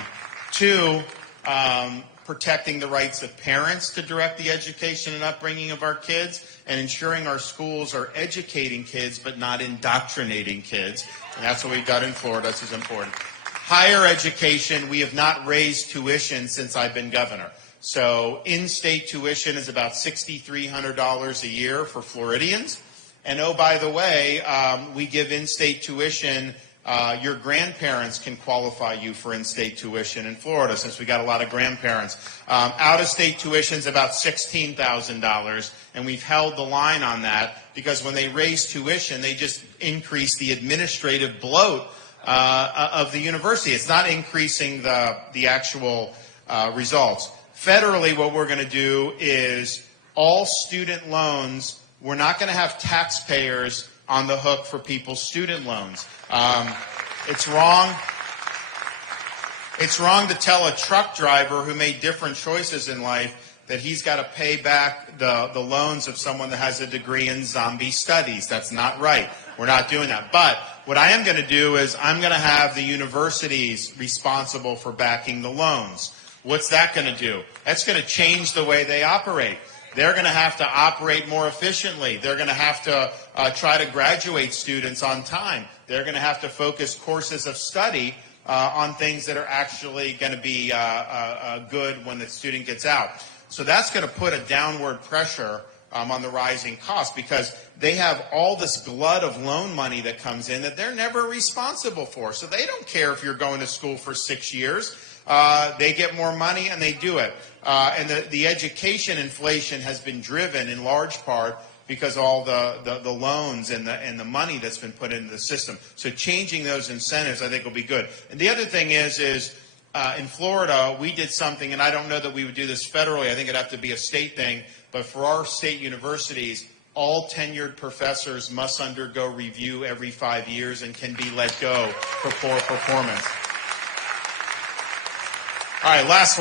Two, protecting the rights of parents to direct the education and upbringing of our kids, and ensuring our schools are educating kids but not indoctrinating kids. And that's what we've done in Florida. This is important. Higher education, we have not raised tuition since I've been governor. So in-state tuition is about $6,300 a year for Floridians. And oh, by the way, we give in-state tuition. Your grandparents can qualify you for in-state tuition in Florida, since we got a lot of grandparents. Out-of-state tuition is about $16,000, and we've held the line on that because when they raise tuition, they just increase the administrative bloat of the university. It's not increasing the actual results. Federally, what we're going to do is all student loans, we're not going to have taxpayers on the hook for people's student loans. It's wrong. It's wrong to tell a truck driver who made different choices in life that he's got to pay back the loans of someone that has a degree in zombie studies. That's not right. We're not doing that. But what I am going to do is I'm going to have the universities responsible for backing the loans. What's that going to do? That's going to change the way they operate. They're going to have to operate more efficiently. They're going to have to try to graduate students on time. They're going to have to focus courses of study on things that are actually going to be good when the student gets out. So that's going to put a downward pressure on the rising costs, because they have all this glut of loan money that comes in that they're never responsible for. So they don't care if you're going to school for 6 years. They get more money and they do it. And the education inflation has been driven in large part because all the loans and the money that's been put into the system. So changing those incentives, I think, will be good. And the other thing is in Florida, we did something, and I don't know that we would do this federally. I think it'd have to be a state thing. But for our state universities, all tenured professors must undergo review every 5 years and can be let go for poor performance. All right, last one.